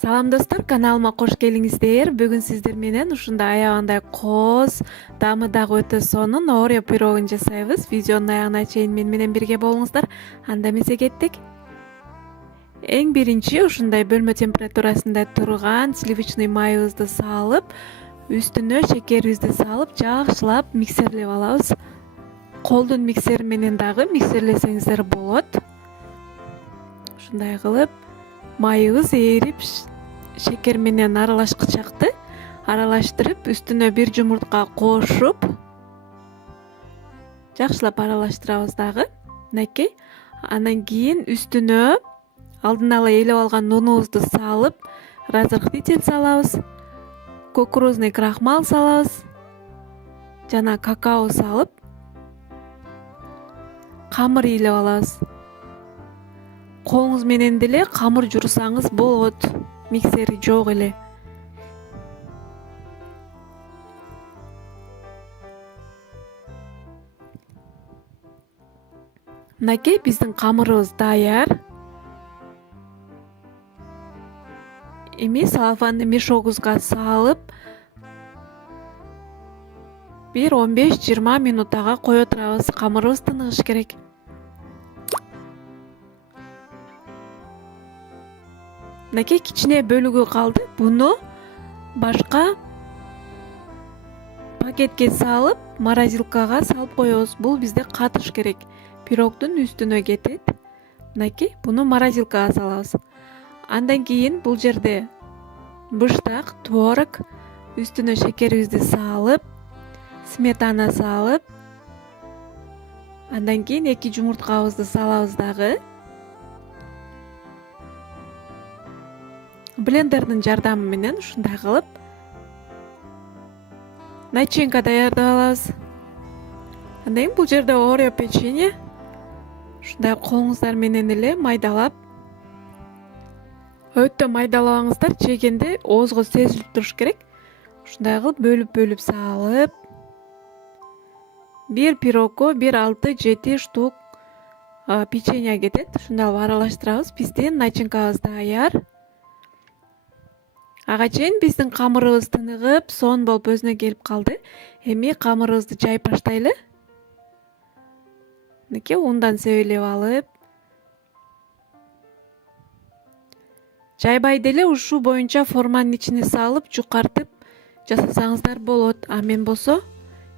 Салам достор, каналыма кош келиңиздер. Бүгүн сиздер менен ушундай аябандай кооз, дамы дагы өтө сонун Орео пирогун жасайбыз. Видеонун аягына чейин мен менен бирге болуңуздар. Анда эмесе кеттик. Эң биринчи ушундай бөлмө температурасында турган сливочный майыбызды салып, үстүнө шекерибизди салып, жакшылап миксерлеп алабыз. Колдун миксери менен дагы миксерлесеңиздер болот. Ушундай кылып майыбыз ээрип, шекер менен аралашкычакты аралаштырып, үстүнө бир жумуртка кошуп, жакшылап аралаштырабыз дагы. Мынакей. Андан кийин үстүнө алдын ала ээлеп алган унубузду салып, разрыхлитель салабыз, кукурузный крахмал салабыз, жана какао салып, камыр ээлеп алабыз. Колуңуз менен деле камыр жуурсаңыз болот, миксери жок эле. Мынакей, биздин камырыбыз даяр. Эми салфанды мешогубузга салып, бир 15-20 минутага кое турабыз. Камырыбыз тыныгыш керек. Мынакей, кичине бөлүгү калды. Буну башка пакетке салып, морозилкага салып коебуз. Бул бизде катыш керек. Пирогдун үстүнө кетет. Мынакей, буну морозилкага салабыз. Андан кийин бул жерде быштак, творог, үстүнө шекерибизди салып, сметана салып, андан кийин 2 жумурткабызды салабыз дагы. Блендердин жардамы менен ушундай кылып начинка даярдап алабыз. Андан кийин бул жерде Орео печенье. Ушундай колуңуздар менен эле майдалап, өтө майдалабаңыздар, жегенде оозго сезилип туруш керек. Ушундай кылып бөлүп салып, бир пирогго 6-7 штук печенье кетет. Ушундай кылып аралаштырабыз. Биздин начинкабыз даяр. Ага чейин биздин камырыбыз тыныгып, сонун болуп өзүнө келип калды. Эми камырыбызды жайып баштайлы. Мынакей, ундан себелеп алып, жайбай деле ушул боюнча форманын ичине салып, жукартып жасасаңыздар болот. А мен болсо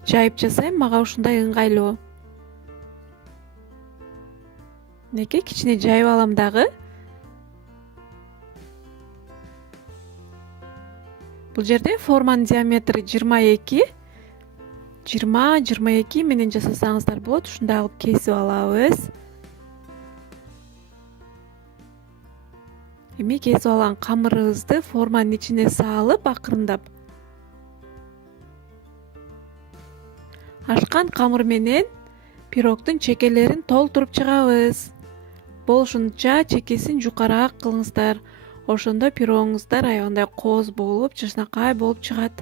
жайып жасайм, мага ушундай ыңгайлуу. Мынакей, кичине жайып алам дагы. Бул жерде форманын диаметри 20-22 менен жасасаңыздар болот. Ушундай кылып кесип алабыз. Эми кесип алган камырыбызды форманын ичине салып, акырындап ашкан камыр менен пирогдун чекелерин толтуруп чыгабыз. Болушунча чекесин жукараак кылыңыздар. Ошондо пирогуңуздар аябандай кооз болуп, жашнакай болуп чыгат.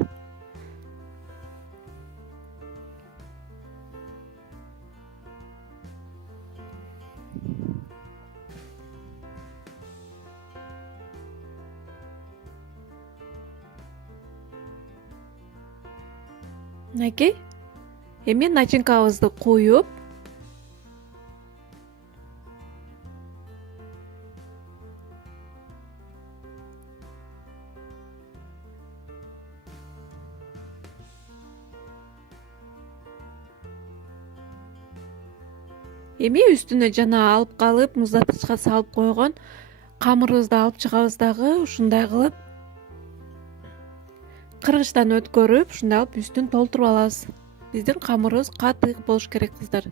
Мынакей, эми начинкабызды куюп, эми үстүнө жана алып калып муздаткычка салып койгон камырыбызды алып чыгабыз дагы. Ушундай кылып кыргычтан өткөрүп, ушундай кылып үстүн толтуруп алабыз. Биздин камырыбыз катык болуш керек, кыздар.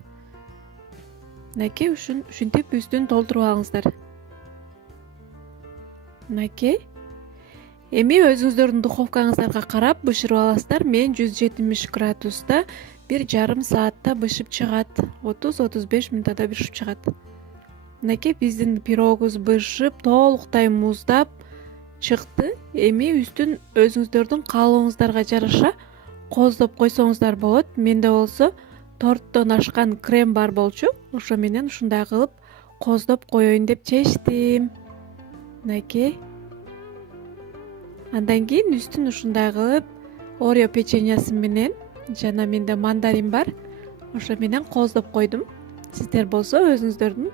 Мынакей, ушинтип үстүн толтуруп алыңыздар. Мынакей. Эми өзүңүздөрдүн духовкаңыздарга карап бышырып аласыздар. Мен 170 градуста 1,5 саатта бышып чыгат. 30-35 мүнөттө бышып чыгат. Мынакей, биздин пирогубуз бышып, толуктай муздап чыкты. Эми үстүн өзүңүздөрдүн каалооңуздарга жараша кооздоп койсоңуздар болот. Менде болсо торттон ашкан крем бар болчу. Ошо менен ушундай кылып кооздоп коеюн деп чечтим. Мынакей. Андан кийин үстүн ушундай кылып орео печеньясы менен жана менде мандарин бар, ошо менен кооздоп койдум. Сиздер болсо өзүңүздөрдүн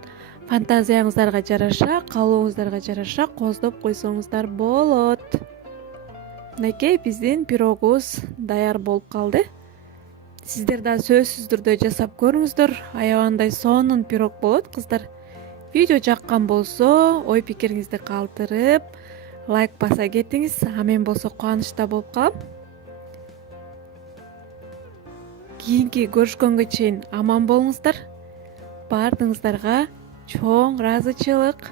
фантазияңыздарга жараша, каалооңуздарга жараша кооздоп койсоңуздар болот. Мынакей биздин пирогубуз даяр болуп калды. Сиздер да сөзсүз түрдө жасап көрүңүздөр. Аябагандай сонун пирог болот, кыздар. Видео жаккан болсо, ой пикириңизди калтырып, лайк баса кетиңиз. А мен болсо кубанычта болуп калам. Кийинки көрүшкөнгө чейин аман болуңуздар. Баардыгыңыздарга чоң ыраазычылык.